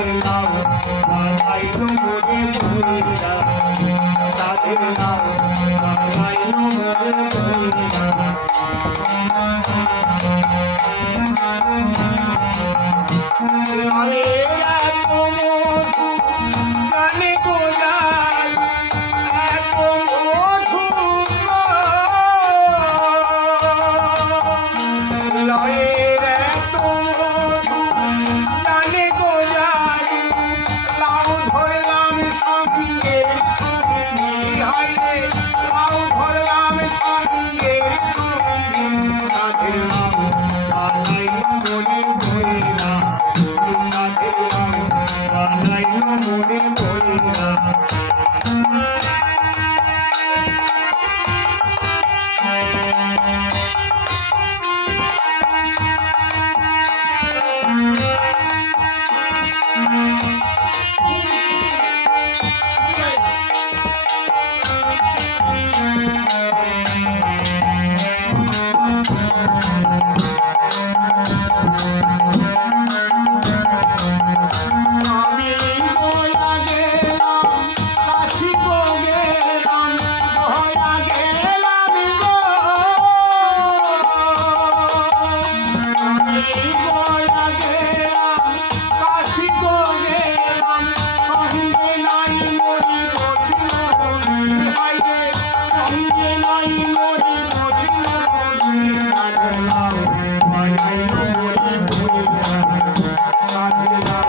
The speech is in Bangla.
সাধের নাম বানাইলো মোরে ভুলিয়া সাধের নাম বানাইলো মোরে ভুলিয়া আরে এত মধু জানে গো যায় এত মধু লয়ের এত মধু জানে গো যায় লাউ ধরলাম সঙ্গের সঙ্গী হাইরে লাউ ধরলাম সঙ্গের সঙ্গী সাধের নাম বানাইলো মনে ভইরা সাধের নাম বানাইলো মনে ভইরা আমি বয়া গেলাম কাশি গো গেলাম বয়া গেলাম গো আমি বয়া গেলাম কাশি গো গেলাম সঙ্গে নাই মরি বছিল হাইরে সঙ্গে নাই মরি বছিল সাধের নাম বানাইলো মরি ভুলিয়া সাধের নাম